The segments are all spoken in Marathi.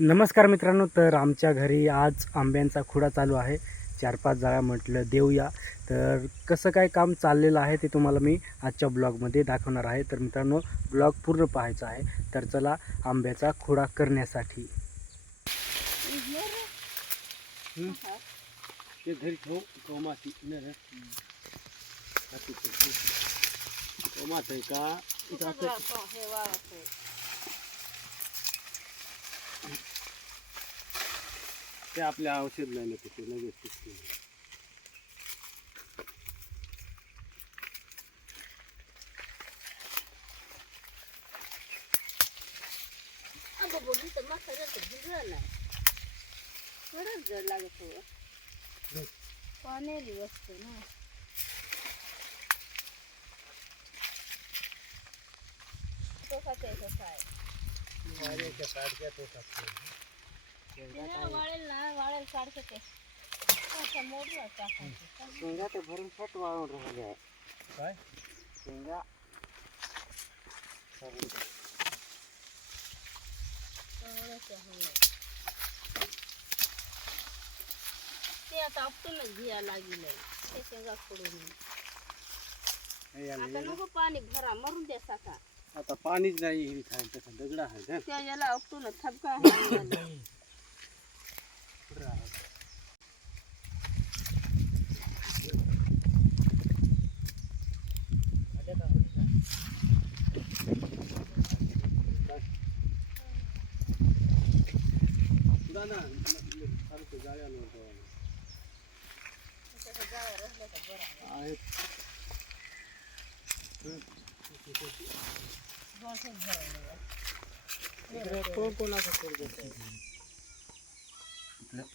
नमस्कार मित्रांनो, तर आमच्या घरी आज आंब्यांचा खुडा चालू आहे. 4-5 जाळ्या म्हटलं देऊया. तर कसं काय काम चाललेलं आहे ते तुम्हाला मी आजच्या ब्लॉगमध्ये दाखवणार आहे. तर मित्रांनो, ब्लॉग पूर्ण पाहायचा आहे. तर चला आंब्याचा खुडा करण्यासाठी. ते घरी ठेव माती का ते आपल्या औषध नाही ना ते लगेच जड लागत पाणी वस्तू ना तो खाते वाळेल ना वाळेल सारखं ते मोडलं टाकायचं शेंगा ते भरून फट वाळून राहिले काय शेंगा ते आता आपटूनच घ्या लागले ते शेंगा फोडून आता नको पाणी भरा मरून द्या साका आता पाणीच नाही खायचं दगड आहे त्या याला आपटून थपका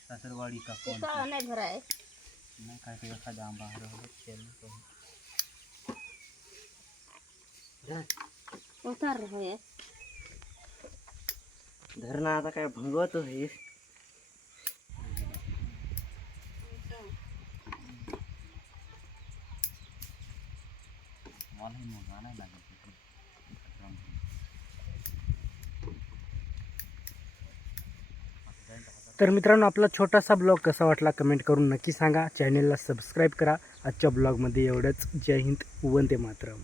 सासरवाडी का नाही भराय नाही काय ते एखादा आंबा उतार होय धरणा आता काय भंगवत आहे तर मित्रांनो, आपला छोटासा ब्लॉग कसा वाटला कमेंट करून नक्की सांगा. चॅनेलला सबस्क्राईब करा. आजच्या ब्लॉगमध्ये एवढंच. जय हिंद, वंदे मातरम.